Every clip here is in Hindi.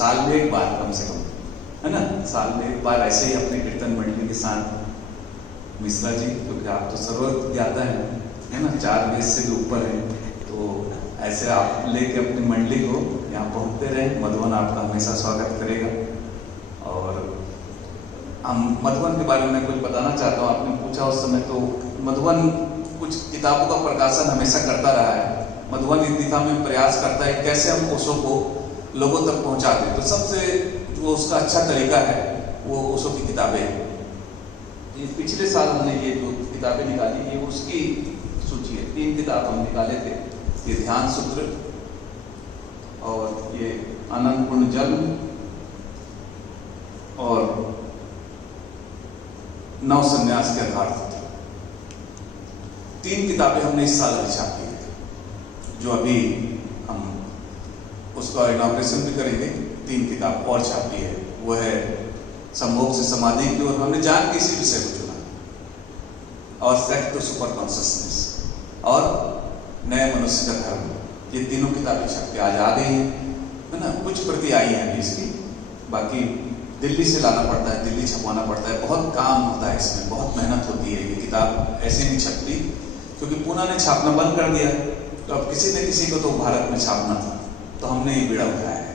साल में एक बार कम से कम, है ना, साल में एक बार ऐसे ही अपने कीर्तन मंडली के साथ मिश्रा जी, क्योंकि आप तो सर्वज्ञाता हैं, है ना, 4 वेद से भी ऊपर है, तो ऐसे आप लेके अपनी मंडली को यहाँ पहुँचते रहें। मधुबन आपका हमेशा स्वागत करेगा। और हम मधुबन के बारे में कुछ बताना चाहता हूँ। आपने पूछा उस समय, तो मधुबन कुछ किताबों का प्रकाशन हमेशा करता रहा है। मधुबन इस दिशा में प्रयास करता है कैसे हम ओशो को लोगों तक पहुँचा दें। तो सबसे जो उसका अच्छा तरीका है वो ओशो की किताबें हैं। पिछले साल हमने ये जो किताबें निकाली, ये उसकी सूची है। 3 किताब हम निकाले थे, ये ध्यान सूत्र और ये आनंद पूर्ण जन्म और नव संन्यास के आधार। 3 किताबें हमने इस साल छापी है, जो अभी हम उसका इनॉग्रेशन भी करेंगे। 3 किताब और छापी है, वो है संभोग से समाधि की ओर, हमने जान के इसी विषय को चुना, और सेक्स टू सुपर कॉन्शियसनेस और नए मनुष्य का धर्म। ये तीनों किताबें छप के आज आ गई है ना। कुछ प्रति आई है अभी इसकी, बाकी दिल्ली से लाना पड़ता है, दिल्ली छपवाना पड़ता है, बहुत काम होता है इसमें, बहुत मेहनत होती है। ये किताब ऐसे नहीं छपती, क्योंकि पूना ने छापना बंद कर दिया, तो अब किसी न किसी को तो भारत में छापना था। तो हमने ये बीड़ा उठाया है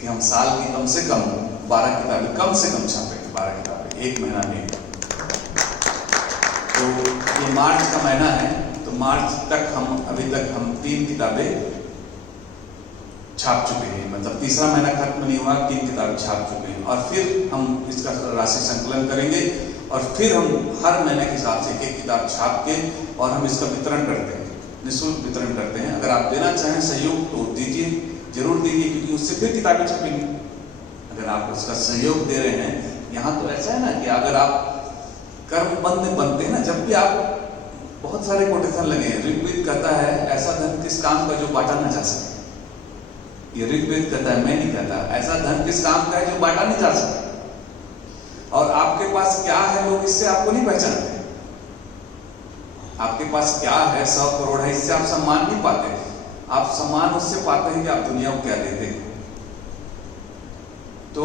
कि हम साल की कम से कम 12 किताबें कम से कम छापेंगे। 12 किताबें 1 महीना में। तो ये मार्च का महीना है, तो मार्च तक हम अभी तक हम 3 किताबें छाप चुके हैं। मतलब तीसरा महीना खत्म नहीं हुआ, 3 किताबें छाप चुके हैं। और फिर हम इसका राशि संकलन करेंगे, और फिर हम हर महीने के हिसाब से 1 किताब छाप के और हम इसका वितरण करते हैं, निःशुल्क वितरण करते हैं। अगर आप देना चाहें सहयोग तो दीजिए, जरूर दीजिए, क्योंकि उससे फिर किताबें छपेंगी अगर आप उसका सहयोग दे रहे हैं। यहाँ तो ऐसा है ना कि अगर आप कर्मबंध बनते हैं ना, जब भी आप, बहुत सारे कोटेशन लगे हैं। ऋग्वेद कहता है ऐसा धन किस काम का जो बांटा ना जा सके। ये ऋग्वेद कहता है, मैं नहीं कहता। ऐसा धन किस काम का है जो बांटा नहीं जा सके। और आपके पास क्या है लोग इससे आपको नहीं पहचानते। आपके पास क्या है, 100 करोड़ है, इससे आप सम्मान नहीं पाते। आप सम्मान उससे पाते हैं कि आप दुनिया को क्या देते हैं। तो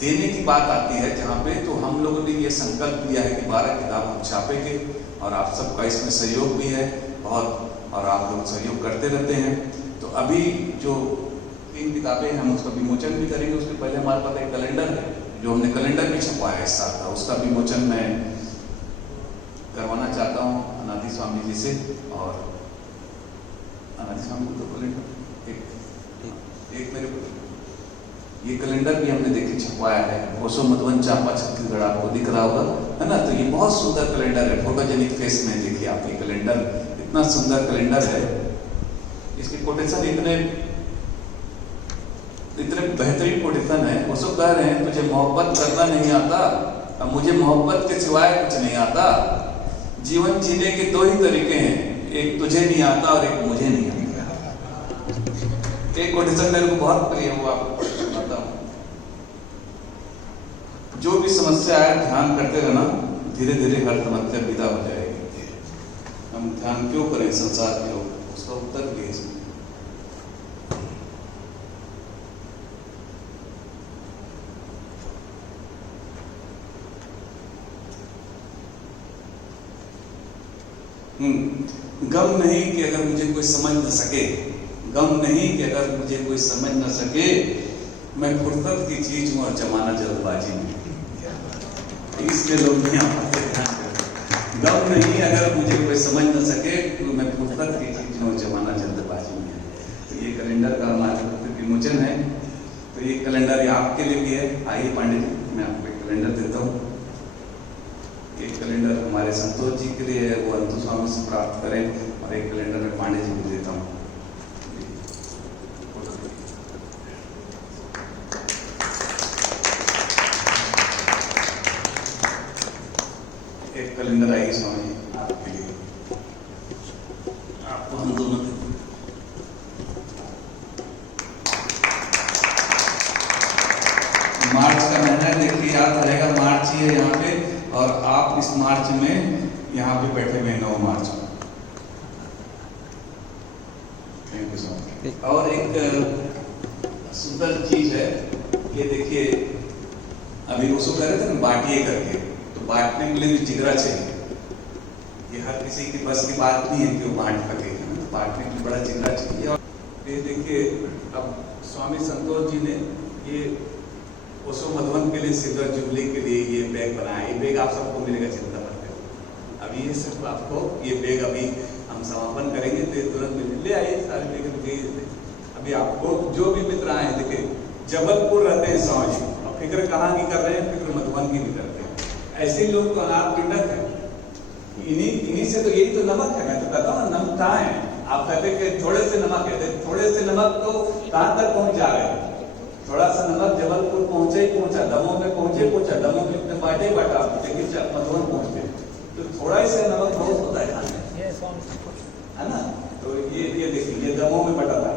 देने की बात आती है जहाँ पे, तो हम लोगों ने ये संकल्प लिया है कि 12 किताब हम छापेंगे, और आप सबका इसमें सहयोग भी है बहुत, और आप लोग सहयोग करते रहते हैं। तो अभी जो 3 किताबें हम उसका विमोचन भी करेंगे। उसके पहले हमारे पास एक कैलेंडर है, जो हमने कैलेंडर भी छपवाया इस साल का, उसका विमोचन मैं करवाना चाहता हूँ अनादि स्वामी जी से। और अनादि स्वामी को तो कैलेंडर एक मेरे ये कैलेंडर भी हमने देखिए छपवाया है। ओशो मधुबन चांपा छत्तीसगढ़ आपको दिख रहा होगा, है ना। तो ये बहुत सुंदर कैलेंडर है, फोटोजेनिक फेस में देखिए आप। ये कैलेंडर इतना सुंदर कैलेंडर है, इसके कोटेशन इतने बेहतरीन कोटेशन है। ओशो कह रहे हैं तुझे मोहब्बत करना नहीं आता, अब मुझे मोहब्बत के सिवाय कुछ नहीं आता। जीवन जीने के 2 ही तरीके हैं, एक तुझे नहीं आता और एक मुझे नहीं आता। एक कोटेशन मेरे को बहुत प्रिय हुआ, आपको सुनाता हूँ। जो भी समस्या है ध्यान करते रहना, धीरे धीरे हर समस्या विदा हो जाएगी। हम ध्यान क्यों करें संसार के लोग, उसका उत्तर भी है। गम नहीं कि अगर मुझे कोई समझ न सके, गम नहीं कि अगर मुझे कोई समझ न सके, मैं फुर्सत की चीज हूँ और जमाना जल्दबाजी में। इसलिए लोग नहीं आ पाते ध्यान करें। गम नहीं अगर मुझे कोई समझ न सके, तो मैं फुर्सत की चीज हूँ और जमाना जल्दबाजी में। तो ये कैलेंडर का हमारा विमोचन है। तो ये कैलेंडर ये आपके लिए भी है। आइए पांडे जी, मैं आपको एक कैलेंडर देता हूँ। एक कैलेंडर हमारे संतोष जी के लिए है, वो अंतु स्वामी से प्राप्त करें, और एक कैलेंडर मैं पांडे जी को देता हूँ। एक कैलेंडर आएगी स्वामी आपके लिए, आपको हम दोनों मार्च का महीना देखिए, याद रहेगा मार्च ही है यहाँ पे, और आप इस मार्च में यहाँ पे बैठे हुए 9 मार्च को। Thank you so much. और एक सुंदर चीज है। ये देखिए, अभी उसको कह रहे थे ना बांटिए करके, तो बांटने के लिए भी जिगरा चाहिए। ये हर किसी की बस की बात नहीं है कि वो बांट सके, बांटने के लिए बड़ा जिगरा चाहिए। और ये देखिए, अब स्वामी संतोष जी ने ये ओशो मधुबन के लिए सिल्वर जुबली के लिए ये बैग बनाया। ये बैग आप सबको मिलेगा, चिंता मत करिए। अभी ये सिर्फ आपको ये बैग अभी हम समापन करेंगे तो ये तुरंत मिले, ले आइए सारे बैग भेज देते। अभी आपको जो भी मित्र आए, देखिए जबलपुर रहते हैं स्वामी जी, और फिक्र कहाँ की कर रहे हैं, फिक्र मधुबन की भी करते हैं। ऐसे लोग तो अनाथ पिंडक है, इन्हीं से तो यही तो नमक है। मैं तो कहता हूँ नमक कहाँ है। आप कहते कि थोड़े से नमक है, थोड़े से नमक तो कहाँ तक पहुँच जा रहे हैं। थोड़ा सा नमक जबलपुर पहुंचे ही पहुंचा, दमोह में पहुंचा, दमोह में इतने बांटे बांटा, लेकिन मधुबन पहुंचे तो थोड़ा ही से नमक बहुत होता है खाने, है ना। तो ये देखिए, ये दमोह में बटा था।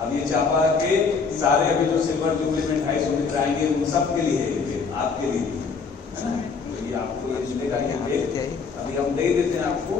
अब ये चापा के सारे अभी जो सिल्वर जुबली में 250 मित्र आएंगे, उन सब के लिए है, आपके लिए, है ना। तो ये आपको ये मिलेगा, अभी हम दे देते हैं आपको।